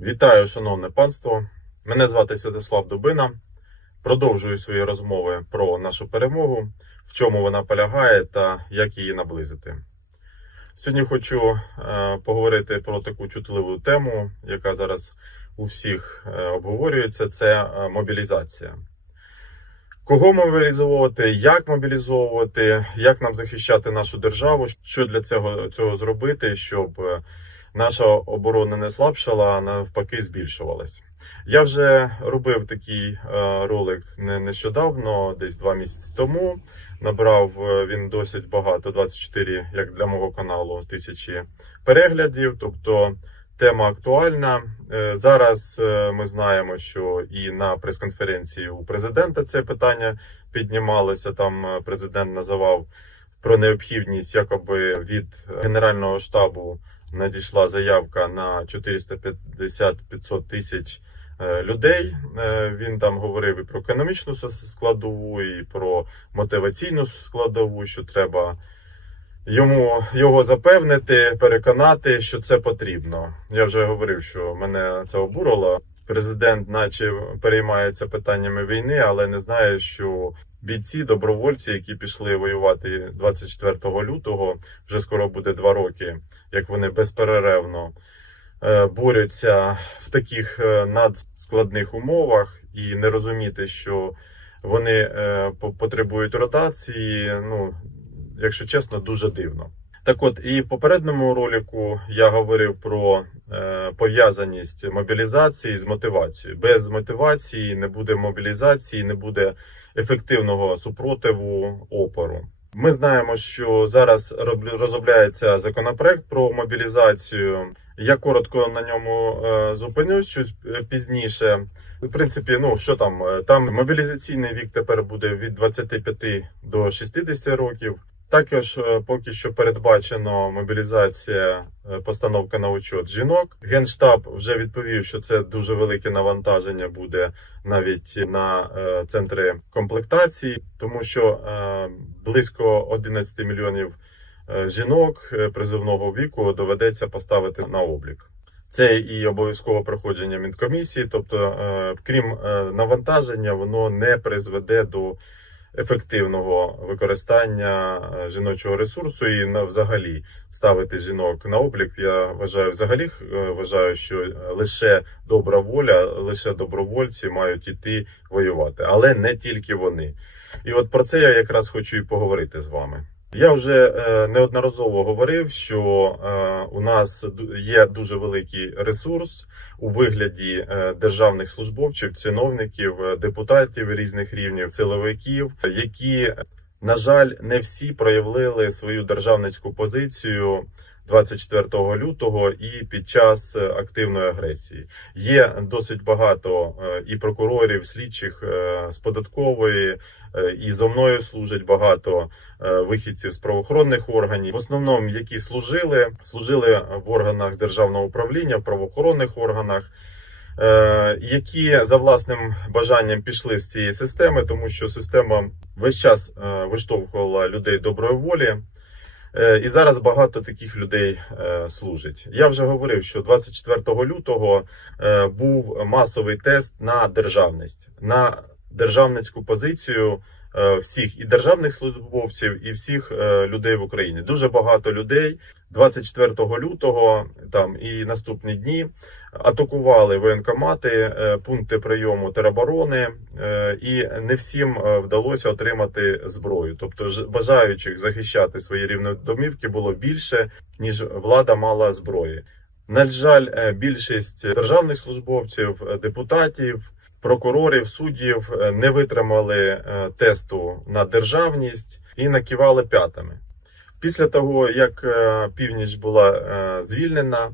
Вітаю, шановне панство. Мене звати Святослав Дубина. Продовжую свої розмови про нашу перемогу, в чому вона полягає та як її наблизити. Сьогодні хочу е, поговорити про таку чутливу тему, яка зараз у всіх е, обговорюється: це е, мобілізація. Кого мобілізовувати, як мобілізовувати, як нам захищати нашу державу, що для цього, цього зробити, щоб наша оборона не слабшала, а навпаки збільшувалась. Я вже робив такий е, ролик не нещодавно, десь два місяці тому. Набрав е, він досить багато, 24, як для мого каналу, тисячі переглядів. Тобто тема актуальна. Е, Зараз ми знаємо, що і на прес-конференції у президента це питання піднімалося. Там президент називав про необхідність якоби від Генерального штабу надійшла заявка на 450-500 тисяч е, людей. Е, Він там говорив і про економічну складову, і про мотиваційну складову, що треба йому його запевнити, переконати, що це потрібно. Я вже говорив, що мене це обурило. Президент, наче переймається питаннями війни, але не знає, що бійці, добровольці, які пішли воювати 24 лютого, вже скоро буде два роки, як вони безперервно е, борються в таких е, надскладних умовах, і не розуміти, що вони е, по- потребують ротації. Ну, якщо чесно, дуже дивно. Так от, і в попередньому ролику я говорив про е, пов'язаність мобілізації з мотивацією. Без мотивації не буде мобілізації, не буде ефективного супротиву опору. Ми знаємо, що зараз розробляється законопроект про мобілізацію. Я коротко на ньому е, зупинюсь чуть е, пізніше. В принципі, ну що там? е, Там мобілізаційний вік тепер буде від 25 до 60 років. Також е, поки що передбачено мобілізація, е, постановка на учет жінок. Генштаб вже відповів, що це дуже велике навантаження буде навіть на е, центри комплектації, тому що близько 11 мільйонів жінок призовного віку доведеться поставити на облік. Це і обов'язкове проходження мінкомісії, тобто, крім навантаження, воно не призведе до ефективного використання е, жіночого ресурсу і на взагалі ставити жінок на облік. Я вважаю, взагалі е, вважаю, що лише добра воля, лише добровольці мають іти воювати, але не тільки вони. І от про це я якраз хочу і поговорити з вами. Я вже е, неодноразово говорив, що е, у нас є дуже великий ресурс у вигляді е, державних службовців, чиновників, депутатів різних рівнів, силовиків, які, на жаль, не всі проявили свою державницьку позицію 24 лютого і під час е, активної агресії. Є досить багато е, і прокурорів, слідчих е, з податкової, і зо мною служать багато вихідців з правоохоронних органів, в основному які служили, служили в органах державного управління, в правоохоронних органах. Які за власним бажанням пішли з цієї системи, тому що система весь час виштовхувала людей доброї волі, І зараз багато таких людей е, служить. Я вже говорив, що 24 лютого е, був масовий тест на державність, на державницьку позицію е, всіх і державних службовців, і всіх е, людей в Україні. Дуже багато людей 24 лютого там і наступні дні атакували воєнкомати, е, пункти прийому тероборони, е, і не всім е, вдалося отримати зброю. Тобто, бажаючих захищати свої рівні домівки було більше, ніж влада мала зброї. На жаль, е, більшість державних службовців, е, депутатів, прокурорів, суддів е, не витримали е, тесту на державність і накивали п'ятами. Після того, як е, північ була звільнена,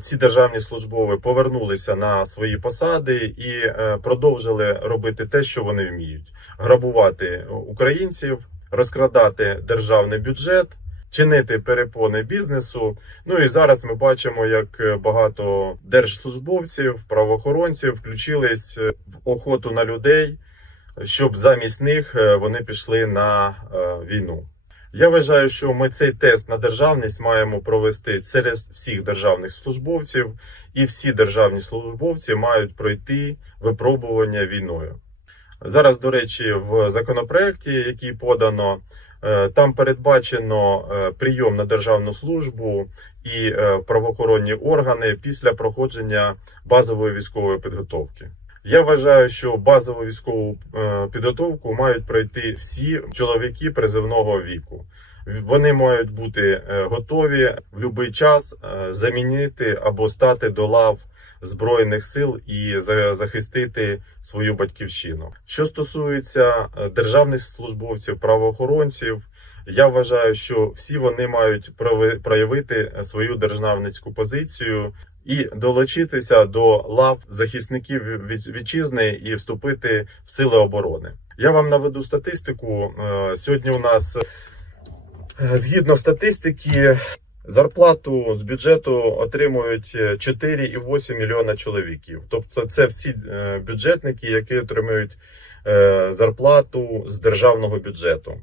ці державні службові повернулися на свої посади і продовжили робити те, що вони вміють: грабувати українців, розкрадати державний бюджет, чинити перепони бізнесу. Ну і зараз ми бачимо, як е, багато держслужбовців, правоохоронців включились е, в охоту на людей, щоб замість них е, вони пішли на війну. Я вважаю, що ми цей тест на державність маємо провести серед всіх державних службовців, і всі державні службовці мають пройти випробування війною. Зараз, до речі, в законопроекті, який подано, там передбачено е, прийом на державну службу і е, в правоохоронні органи після проходження базової військової підготовки. Я вважаю, що базову військову е, підготовку мають пройти всі чоловіки призивного віку. Вони мають бути е, готові в будь-який час е, замінити або стати до лав збройних сил і за- захистити свою батьківщину. Що стосується е, державних службовців, правоохоронців, я вважаю, що всі вони мають проявити е, свою державницьку позицію і долучитися до лав захисників вітчизни і вступити в сили оборони. Я вам наведу статистику. Е, Сьогодні у нас згідно статистики. Зарплату з бюджету отримують е, 4,8 мільйона чоловіків. Тобто, це всі е, бюджетники, які отримують е, зарплату з державного бюджету.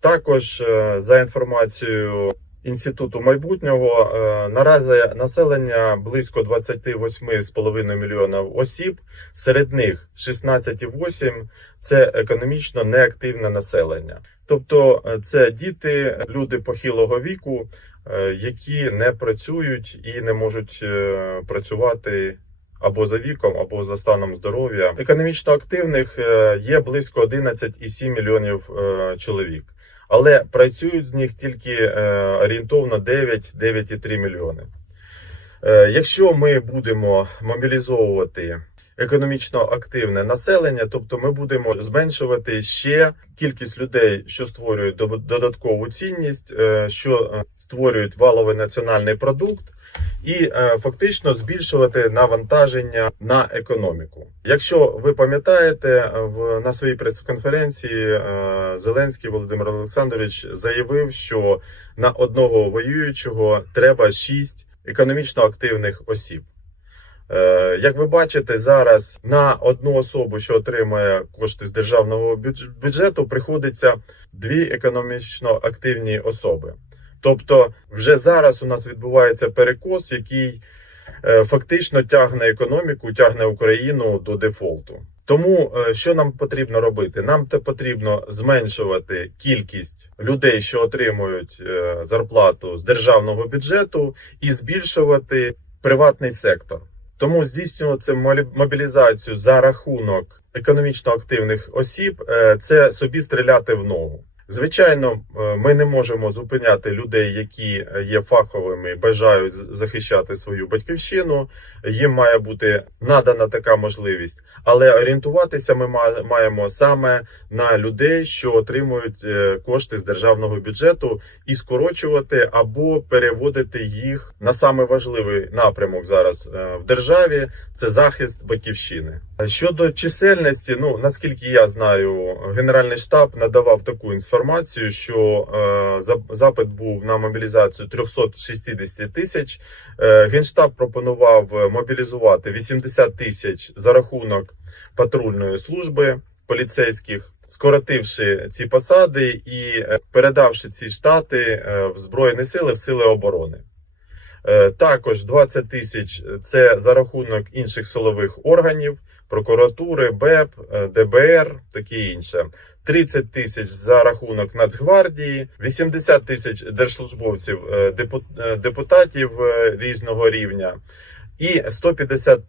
Також е, за інформацією інституту майбутнього е, наразі населення близько 28,5 мільйона осіб. Серед них 16,8 – це економічно неактивне населення. Тобто, е, це діти, люди похилого віку, е, які не працюють і не можуть е, працювати або за віком, або за станом здоров'я. Економічно активних е, є близько 11,7 мільйонів е, чоловік. Але працюють з них тільки е, орієнтовно 9-9,3 мільйони. Е, Якщо ми будемо мобілізовувати економічно активне населення, тобто ми будемо зменшувати ще кількість людей, що створюють додаткову цінність, е, що е, створюють валовий національний продукт, і е, фактично збільшувати навантаження на економіку. Якщо ви пам'ятаєте, в на своїй прес-конференції Зеленський Володимир Олександрович заявив, що на одного воюючого треба 6 економічно активних осіб. Е, Як ви бачите, зараз на одну особу, що отримує кошти з державного бюджету, приходиться дві економічно активні особи. Тобто, вже зараз у нас відбувається перекос, який е, фактично тягне економіку, тягне Україну до дефолту. Тому е, що нам потрібно робити? Нам те потрібно зменшувати кількість людей, що отримують зарплату з державного бюджету, і збільшувати приватний сектор. Тому здійснювати мобілізацію за рахунок економічно активних осіб е, це собі стріляти в ногу. Звичайно, е, ми не можемо зупиняти людей, які є фаховими, бажають захищати свою батьківщину. Їм має бути надана така можливість, але орієнтуватися ми ма- маємо саме на людей, що отримують е, кошти з державного бюджету, і скорочувати або переводити їх на саме важливий напрямок зараз е, в державі це захист батьківщини. Щодо чисельності, ну наскільки я знаю, Генеральний штаб надавав таку інформацію, що е, запит був на мобілізацію 360 тисяч. Е, Генштаб пропонував мобілізувати 80 тисяч за рахунок патрульної служби поліцейських, скоротивши ці посади і е, передавши ці штати в Збройні сили в сили оборони. Також 20 тисяч це за рахунок інших силових органів, прокуратури, БЕП, е, ДБР, таке інше. 30 тисяч за рахунок Нацгвардії, 80 тисяч держслужбовців, е, е, депутатів різного рівня, і 150 е,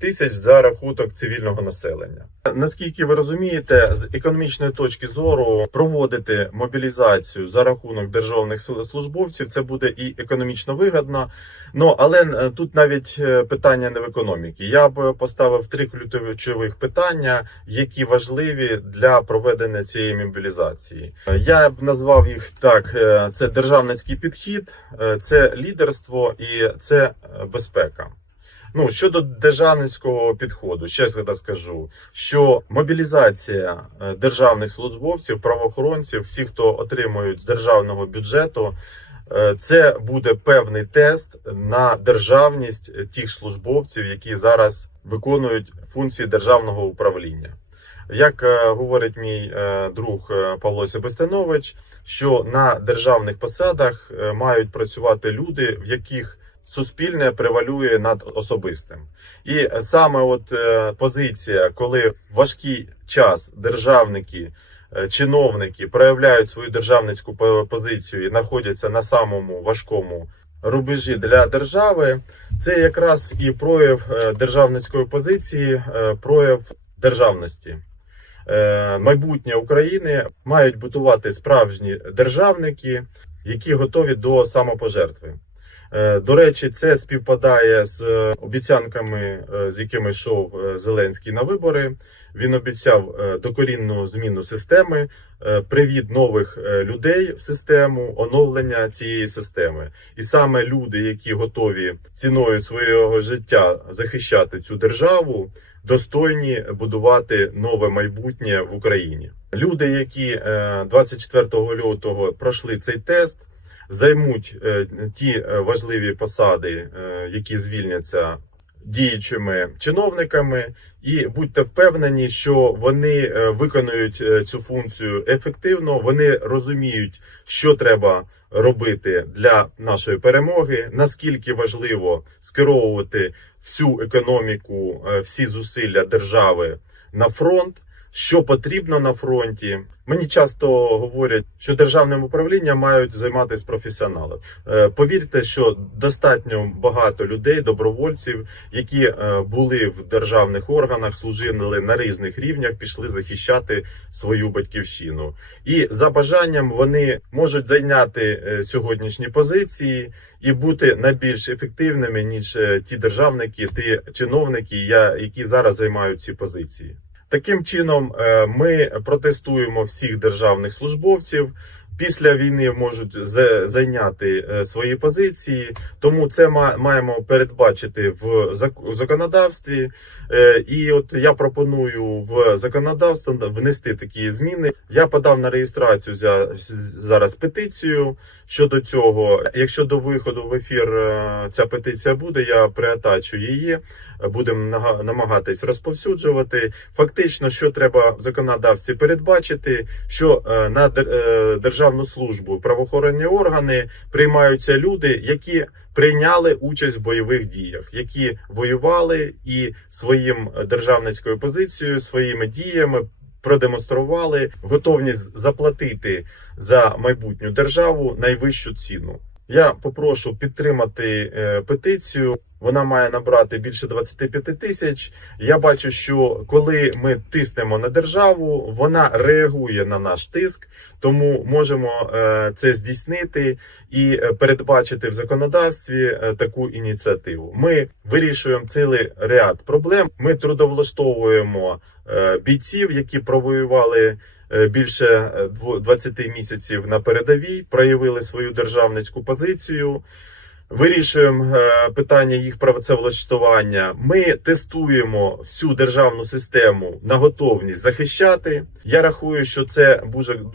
тисяч за рахунок цивільного населення. Наскільки ви розумієте, з економічної точки зору проводити мобілізацію за рахунок державних службовців це буде і економічно вигідно. Ну але е, тут навіть е, питання не в економіці. Я б поставив три ключових питання, які важливі для проведення цієї мобілізації. Е, Я б назвав їх так: е, це державницький підхід, е, це лідерство і це е, безпека. Ну щодо державницького підходу, ще раз скажу, що мобілізація е, державних службовців, правоохоронців, всіх, хто отримують з державного бюджету, е, це буде певний тест на державність тих службовців, які зараз виконують функції державного управління. Як е, говорить мій друг Павло Себестинович, що на державних посадах мають працювати люди, в яких суспільне превалює над особистим. І саме от е, позиція, коли в важкий час державники, е, чиновники проявляють свою державницьку позицію і знаходяться на самому важкому рубежі для держави, це якраз і прояв е, державницької позиції, прояв державності. Майбутнє України мають будувати справжні державники, які готові до самопожертви. Е, До речі, це співпадає з е, обіцянками, е, з якими йшов Зеленський на вибори. Він обіцяв докорінну зміну системи, привід нових людей в систему, оновлення цієї системи. І саме люди, які готові ціною свого життя захищати цю державу, достойні будувати нове майбутнє в Україні. Люди, які е, 24 лютого пройшли цей тест, займуть е, ті е, важливі посади, е, які звільняться діючими чиновниками, і будьте впевнені, що вони виконують цю функцію ефективно. Вони розуміють, що треба робити для нашої перемоги, наскільки важливо скеровувати всю економіку, всі зусилля держави на фронт. Що потрібно на фронті? Мені часто говорять, що державним управлінням мають займатися професіонали. Е, Повірте, що достатньо багато людей, добровольців, які е, були в державних органах, служили на різних рівнях, пішли захищати свою батьківщину. І за бажанням вони можуть зайняти е, сьогоднішні позиції і бути найбільш ефективними ніж ті державники, ті чиновники, які зараз займають ці позиції. Таким чином, е, ми протестуємо всіх державних службовців. Після війни можуть зайняти е, свої позиції, тому це ма- маємо передбачити в законодавстві. Е, І от я пропоную в законодавство внести такі зміни. Я подав на реєстрацію за- зараз петицію щодо цього. Якщо до виходу в ефір ця петиція буде, я приатачу її. Будемо намагатись розповсюджувати. Фактично, що треба в законодавстві передбачити, що е, на е, державну службу в правоохоронні органи приймаються люди, які прийняли участь в бойових діях, які воювали і своїм державницькою позицією, своїми діями. Продемонстрували готовність заплатити за майбутню державу найвищу ціну. Я попрошу підтримати е, петицію. Вона має набрати більше 25 тисяч. Я бачу, що коли ми тиснемо на державу, вона реагує на наш тиск, тому можемо е, це здійснити і передбачити в законодавстві е, таку ініціативу. Ми вирішуємо цілий ряд проблем. Ми трудовлаштовуємо е, бійців, які провоювали. Більше е, дво- 20 місяців на передовій проявили свою державницьку позицію. Вирішуємо е, питання їх працевлаштування. Ми тестуємо всю державну систему на готовність захищати. Я рахую, що це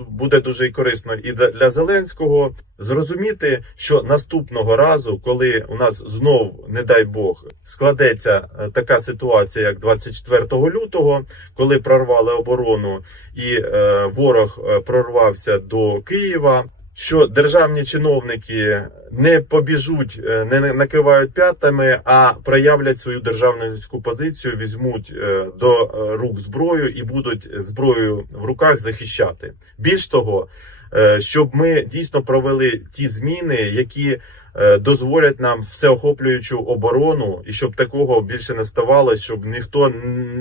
буде, дуже корисно і для- Зеленського зрозуміти, що наступного разу, коли у нас знов, не дай Бог, складеться е, така ситуація, як 24 лютого, коли прорвали оборону, і е, ворог прорвався до Києва що державні чиновники не побіжуть, е, не накривають п'ятами, а проявлять свою державницьку позицію, візьмуть е, до е, рук зброю і будуть зброю в руках захищати. Більш того, щоб ми дійсно провели ті зміни, які дозволять нам всеохоплюючу оборону, і щоб такого більше не ставалося, щоб ніхто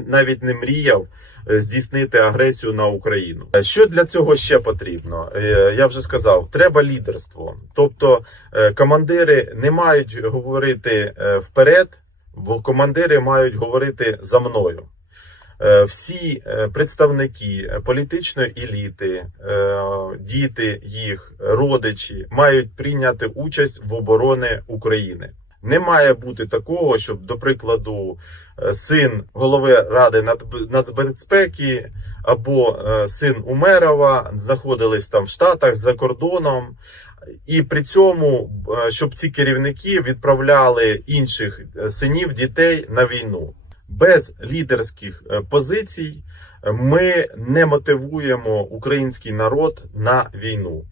навіть не мріяв е, здійснити агресію на Україну. Е, Що для цього ще потрібно? Е, Я вже сказав, треба лідерство. Тобто е, командири не мають говорити е, вперед, бо командири мають говорити за мною. Е, Всі е, представники е, політичної еліти, діти їх, родичі мають прийняти участь в обороні України. Не має бути такого, щоб, до прикладу, син голови ради нацбезпеки або син Умерова знаходились там в Штатах за кордоном. І при цьому, щоб ці керівники відправляли інших синів, дітей на війну. Без лідерських е, позицій ми не мотивуємо український народ на війну.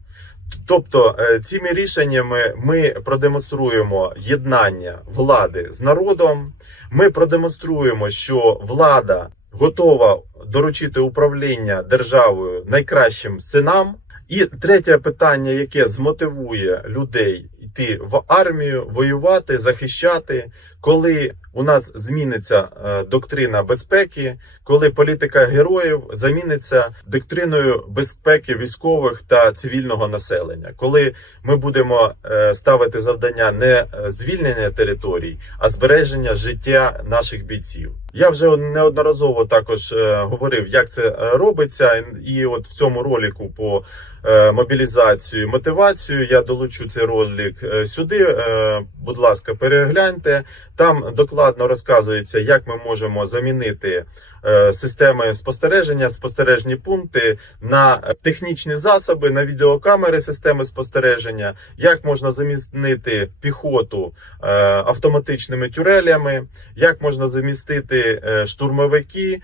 Тобто е, цими рішеннями ми продемонструємо єднання влади з народом. Ми продемонструємо, що влада готова доручити управління державою найкращим синам. І третє питання, яке змотивує людей йти в армію, воювати, захищати, коли у нас зміниться е, доктрина безпеки, коли політика героїв заміниться доктриною безпеки військових та цивільного населення, коли ми будемо е, ставити завдання не е, звільнення територій, а збереження життя наших бійців. Я вже неодноразово також говорив, як це робиться, і от в цьому ролику по мобілізацію, мотивацію я долучу цей ролик е, сюди. Е, Будь ласка, перегляньте. Там докладно розказується, як ми можемо замінити е, системи спостереження, спостережні пункти на технічні засоби, на відеокамери системи спостереження, як можна замінити піхоту автоматичними тюрелями, як можна замістити штурмовики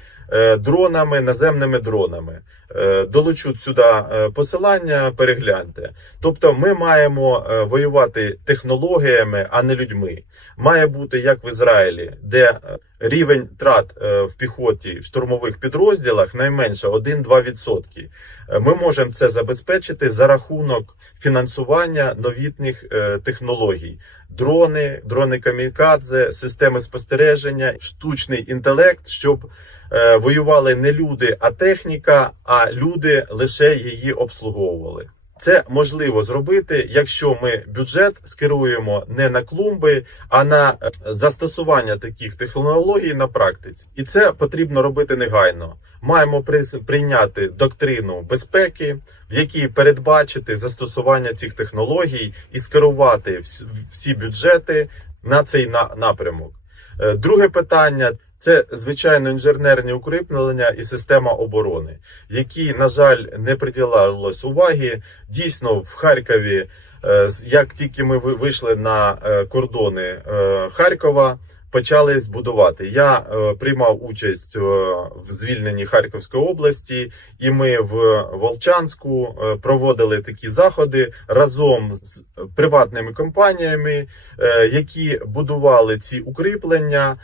дронами, наземними дронами. Е, Долучу сюди е, посилання, перегляньте. Тобто, ми маємо е, воювати технологіями, а не людьми. Має бути як в Ізраїлі, де е, рівень трат е, в піхоті в штурмових підрозділах найменше 1-2%. Е, Ми можемо це забезпечити за рахунок фінансування новітніх технологій. Дрони, дрони камікадзе, системи спостереження, штучний інтелект, щоб воювали не люди, а техніка, а люди лише її обслуговували. Це можливо зробити, якщо ми бюджет скеруємо не на клумби, а на е, застосування таких технологій на практиці. І це потрібно робити негайно. Маємо прийняти доктрину безпеки, в якій передбачити застосування цих технологій і скерувати всі бюджети на цей на- напрямок. Е, Друге питання. Це звичайно інженерні укріплення і система оборони, які, на жаль, не приділялось уваги. Дійсно, в Харкові, е, як тільки ми вийшли на е, кордони е, Харкова, почали збудувати. Я е, приймав участь е, в звільненні Харківської області, і ми в Волчанську е, проводили такі заходи разом з приватними компаніями, які будували ці укріплення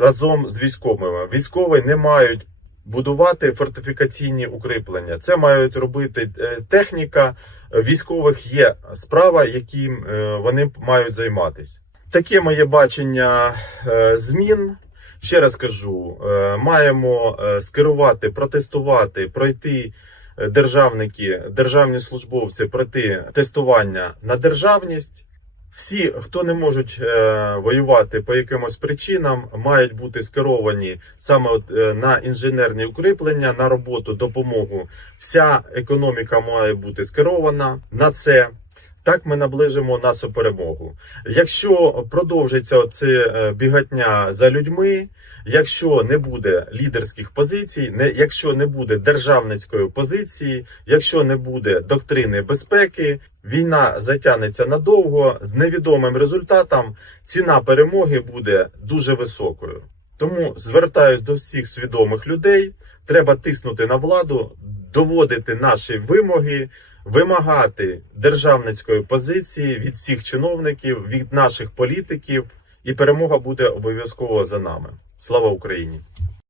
разом з військовими. Військові не мають будувати фортифікаційні укріплення. Це мають робити техніка. Військових є справа, яким вони мають займатися. Таке моє бачення е, змін. Ще раз кажу: е, маємо е, скерувати, протестувати, пройти державники, державні службовці, пройти тестування на державність. Всі, хто не можуть воювати по якимось причинам, мають бути скеровані саме на інженерні укріплення, на роботу, допомогу. Вся економіка має бути скерована на це. Так ми наближимо нашу перемогу. Якщо продовжиться це е, бігатня за людьми, якщо не буде лідерських позицій, не якщо не буде державницької позиції, якщо не буде доктрини безпеки, війна затягнеться надовго з невідомим результатом. Ціна перемоги буде дуже високою. Тому звертаюсь до всіх свідомих людей. Треба тиснути на владу, доводити наші вимоги, вимагати державницької позиції від всіх чиновників, від наших політиків, і перемога буде обов'язково за нами. Слава Україні!